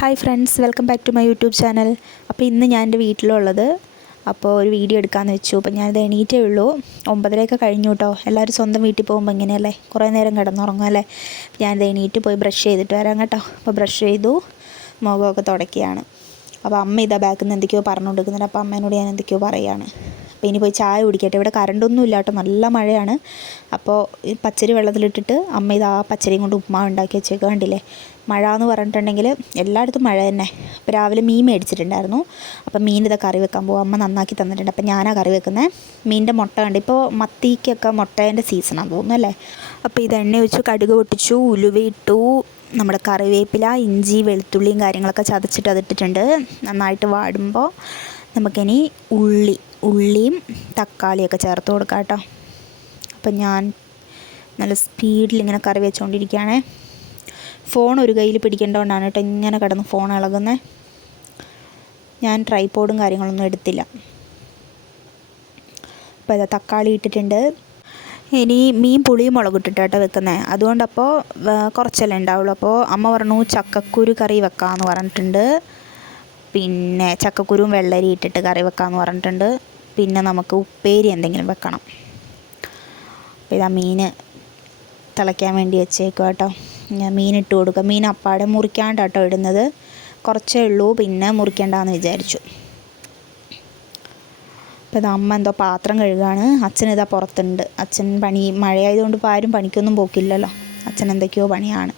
Hi friends welcome back to my YouTube channel. അപ്പോൾ ഇന്ന് ഞാൻ എന്റെ വീട്ടിലുള്ളത് അപ്പോൾ ഒരു വീഡിയോ എടുക്കാമെന്ന് വെച്ചു. അപ്പോൾ ഞാനിത് എണീറ്റേ ഉള്ളൂ. ഒമ്പതരയൊക്കെ കഴിഞ്ഞു കേട്ടോ. എല്ലാവരും സ്വന്തം വീട്ടിൽ പോകുമ്പോൾ ഇങ്ങനെയല്ലേ? കുറേ നേരം കിടന്നുറങ്ങും അല്ലേ? ഞാനിത് എണീറ്റ് പോയി ബ്രഷ് ചെയ്തിട്ട് വരാം കേട്ടോ. അപ്പോൾ ബ്രഷ് ചെയ്തു. മുഖമൊക്കെ തുടക്കുകയാണ് അപ്പോൾ അമ്മ ഇതാ ബാക്കിൽ നിന്ന് എന്തൊക്കെയോ പറഞ്ഞു കൊടുക്കുന്നുണ്ട് അപ്പോൾ അമ്മേനോട് ഞാൻ എന്തൊക്കെയോ പറയുകയാണ്. അപ്പോൾ ഇനി പോയി ചായ കുടിക്കട്ടെ. ഇവിടെ കറണ്ടൊന്നും ഇല്ല കേട്ടോ. നല്ല മഴയാണ്. അപ്പോൾ ഈ പച്ചരി വെള്ളത്തിലിട്ടിട്ട് അമ്മ ഇത് ആ പച്ചരിയും കൊണ്ട് ഉപ്മാവ് ഉണ്ടാക്കി വെച്ചേക്ക് കണ്ടില്ലേ? മഴ എന്ന് പറഞ്ഞിട്ടുണ്ടെങ്കിൽ എല്ലായിടത്തും മഴ തന്നെ. അപ്പോൾ രാവിലെ മീൻ മേടിച്ചിട്ടുണ്ടായിരുന്നു. മീൻ ഇതാ കറി വെക്കാൻ പോകും അമ്മ നന്നാക്കി തന്നിട്ടുണ്ട്. അപ്പോൾ ഞാനാ കറി വെക്കുന്നത് മീനിന്റെ മുട്ട കണ്ട്. ഇപ്പോൾ മത്തിക്കൊക്കെ മുട്ടേന്റെ സീസണാണ് തോന്നുന്നു അല്ലേ? അപ്പോൾ ഇത് എണ്ണ ഒഴിച്ചു കടുക് പൊട്ടിച്ചു ഉലുവയിട്ടു നമ്മുടെ കറിവേപ്പില ഇഞ്ചി വെളുത്തുള്ളിയും കാര്യങ്ങളൊക്കെ ചതച്ചിട്ട് അതിട്ടിട്ടുണ്ട്. നന്നായിട്ട് വാടുമ്പോൾ നമുക്കിനി ഉള്ളി ഉള്ളിയും തക്കാളിയൊക്കെ ചേർത്ത് കൊടുക്കാം കേട്ടോ അപ്പം ഞാൻ നല്ല സ്പീഡിൽ ഇങ്ങനെ കറി വെച്ചുകൊണ്ടിരിക്കുകയാണേ ഫോൺ ഒരു കയ്യിൽ പിടിക്കേണ്ടതുകൊണ്ടാണ് കേട്ടോ ഇങ്ങനെ കിടന്ന് ഫോൺ ഇളകുന്നത് ഞാൻ ട്രൈപോഡും കാര്യങ്ങളൊന്നും എടുത്തില്ല. അപ്പോൾ ഇതാ തക്കാളി ഇട്ടിട്ടുണ്ട്. ഇനി മീൻ പുളിയും മുളകിട്ടിട്ട് കേട്ടോ വെക്കുന്നത് അതുകൊണ്ടപ്പോൾ കുറച്ചല്ലേ ഉണ്ടാവുള്ളൂ. അപ്പോൾ അമ്മ പറഞ്ഞു ചക്കക്കുരു കറി വെക്കാമെന്ന് പറഞ്ഞിട്ടുണ്ട്. പിന്നെ ചക്കക്കുരുവും വെള്ളരി ഇട്ടിട്ട് കറി വെക്കാമെന്ന് പറഞ്ഞിട്ടുണ്ട്. പിന്നെ നമുക്ക് ഉപ്പേരി എന്തെങ്കിലും വെക്കണം. അപ്പോൾ ഇതാ മീൻ തിളയ്ക്കാൻ വേണ്ടി വെച്ചേക്കും കേട്ടോ ഞാൻ മീൻ ഇട്ട് കൊടുക്കുക മീൻ അപ്പാടെ മുറിക്കാണ്ട് കേട്ടോ ഇടുന്നത്. കുറച്ചേ ഉള്ളൂ പിന്നെ മുറിക്കേണ്ടെന്ന് വിചാരിച്ചു. അപ്പോൾ ഇത് അമ്മ എന്തോ പാത്രം കഴുകാണ്. അച്ഛൻ ഇതാ പുറത്തുണ്ട്. അച്ഛൻ പണി മഴയായതുകൊണ്ട് ഇപ്പോൾ ആരും പണിക്കൊന്നും പോക്കില്ലല്ലോ. അച്ഛൻ എന്തൊക്കെയോ പണിയാണ്.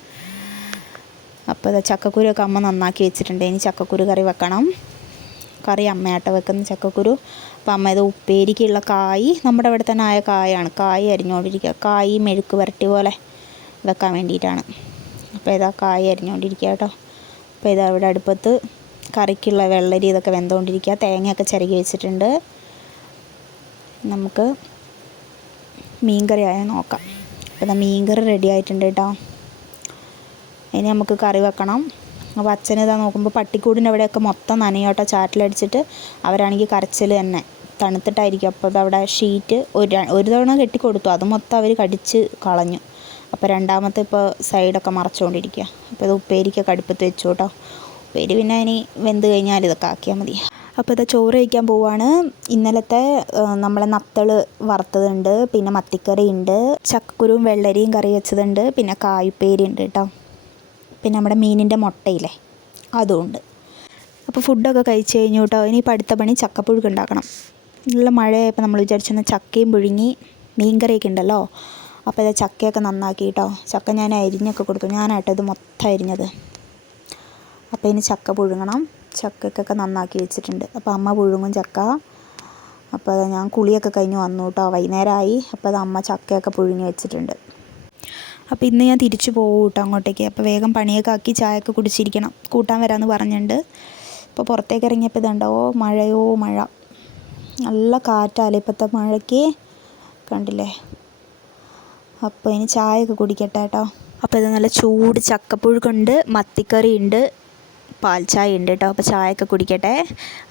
അപ്പോൾ ഇതാ ചക്കക്കുരുവൊക്കെ അമ്മ നന്നാക്കി വെച്ചിട്ടുണ്ട്. ഇനി ചക്കക്കുരു കറി വെക്കണം. കറി അമ്മയാട്ട വെക്കുന്ന ചക്കക്കുരു. അപ്പോൾ അമ്മ ഇത് ഉപ്പേരിക്കുള്ള കായ് നമ്മുടെ ഇവിടെ തന്നെ ആയ കായാണ്. കായ് അരിഞ്ഞുകൊണ്ടിരിക്കുക കായ് മെഴുക്ക് വരട്ടി പോലെ വെക്കാൻ വേണ്ടിയിട്ടാണ്. അപ്പോൾ ഇതാ കായ് അരിഞ്ഞുകൊണ്ടിരിക്കുക കേട്ടോ. അപ്പോൾ ഇതാ ഇവിടെ അടുപ്പത്ത് കറിക്കുള്ള വെള്ളരി ഇതൊക്കെ വെന്തുകൊണ്ടിരിക്കുക. തേങ്ങയൊക്കെ ചിരകി വെച്ചിട്ടുണ്ട്. നമുക്ക് മീൻകറി ആയാൽ നോക്കാം. അപ്പോൾ ഇതാ മീൻകറി റെഡി ആയിട്ടുണ്ട് കേട്ടോ. ഇനി നമുക്ക് കറി വെക്കണം. അപ്പോൾ അച്ഛൻ ഇതാ നോക്കുമ്പോൾ പട്ടിക്കൂടിന്റെ അവിടെയൊക്കെ മൊത്തം നനയോട്ടോ ചാറ്റിലടിച്ചിട്ട് അവരാണെങ്കിൽ കരച്ചിൽ തന്നെ. തണുത്തിട്ടായിരിക്കും. അപ്പോൾ അവിടെ ഷീറ്റ് ഒരു ഒരു തവണ കെട്ടിക്കൊടുത്തു. അത് മൊത്തം അവർ കടിച്ച് കളഞ്ഞു. അപ്പോൾ രണ്ടാമത്തെ ഇപ്പോൾ സൈഡൊക്കെ മറച്ചുകൊണ്ടിരിക്കുക. അപ്പോൾ ഇത് ഉപ്പേരിക്കൊക്കെ അടുപ്പത്ത് വെച്ചു കേട്ടോ. ഉപ്പേരി പിന്നെ ഇനി വെന്ത് കഴിഞ്ഞാൽ ഇതൊക്കെ ആക്കിയാൽ മതി. അപ്പോൾ ഇതാ ചോറ് കഴിക്കാൻ പോവാണ്. ഇന്നലത്തെ നമ്മളെ നത്തൾ വറുത്തതുണ്ട്. പിന്നെ മത്തിക്കറി ഉണ്ട്. ചക്കക്കുരുവും വെള്ളരിയും കറി വെച്ചതുണ്ട്. പിന്നെ കായുപ്പേരി ഉണ്ട് കേട്ടോ. പിന്നെ നമ്മുടെ മീനിന്റെ മുട്ടയില്ലേ? അതുമുണ്ട് അപ്പോൾ ഫുഡൊക്കെ കഴിച്ച് കഴിഞ്ഞു കേട്ടോ ഇനിയിപ്പോൾ അടുത്ത പണി ചക്കപ്പുഴുക്ക് ഉണ്ടാക്കണം. നല്ല മഴയായപ്പോൾ നമ്മൾ വിചാരിച്ചെന്നാൽ ചക്കയും പുഴുങ്ങി മീൻകറിയൊക്കെ ഉണ്ടല്ലോ അപ്പോൾ ഇത് ചക്കയൊക്കെ നന്നാക്കി കേട്ടോ ചക്ക ഞാൻ അരിഞ്ഞൊക്കെ കൊടുത്തു ഞാനായിട്ട് ഇത് മൊത്തം അരിഞ്ഞത്. അപ്പോൾ ഇനി ചക്ക പുഴുങ്ങണം ചക്കയൊക്കെ നന്നാക്കി വെച്ചിട്ടുണ്ട്. അപ്പോൾ അമ്മ പുഴുങ്ങും ചക്ക. അപ്പോൾ ഞാൻ കുളിയൊക്കെ കഴിഞ്ഞ് വന്നു കേട്ടോ വൈകുന്നേരമായി. അപ്പോൾ അത് അമ്മ ചക്കയൊക്കെ പുഴുങ്ങി വെച്ചിട്ടുണ്ട്. അപ്പോൾ ഇന്ന് ഞാൻ തിരിച്ചു പോകും കേട്ടോ അങ്ങോട്ടേക്ക്. അപ്പോൾ വേഗം പണിയൊക്കെ ആക്കി ചായയൊക്കെ കുടിച്ചിരിക്കണം. കൂട്ടാൻ വരാമെന്ന് പറഞ്ഞിട്ടുണ്ട്. ഇപ്പോൾ പുറത്തേക്ക് ഇറങ്ങിയപ്പോൾ ഇതുണ്ടോ? മഴയോ? മഴ. നല്ല കാറ്റാലേ ഇപ്പോഴത്തെ മഴയ്ക്ക്. കണ്ടില്ലേ? അപ്പോൾ ഇനി ചായയൊക്കെ കുടിക്കട്ടെ കേട്ടോ. അപ്പോൾ ഇത് നല്ല ചൂട് ചക്കപ്പുഴുക്കുണ്ട് മത്തിക്കറി ഉണ്ട് പാൽ ചായ ഉണ്ട് കേട്ടോ. അപ്പോൾ ചായയൊക്കെ കുടിക്കട്ടെ.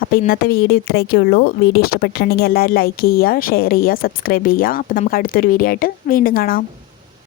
അപ്പോൾ ഇന്നത്തെ വീഡിയോ ഇത്രയൊക്കെ ഉള്ളൂ. വീഡിയോ ഇഷ്ടപ്പെട്ടിട്ടുണ്ടെങ്കിൽ എല്ലാവരും ലൈക്ക് ചെയ്യുക ഷെയർ ചെയ്യുക സബ്സ്ക്രൈബ് ചെയ്യുക. അപ്പോൾ നമുക്ക് അടുത്തൊരു വീഡിയോ ആയിട്ട് വീണ്ടും കാണാം.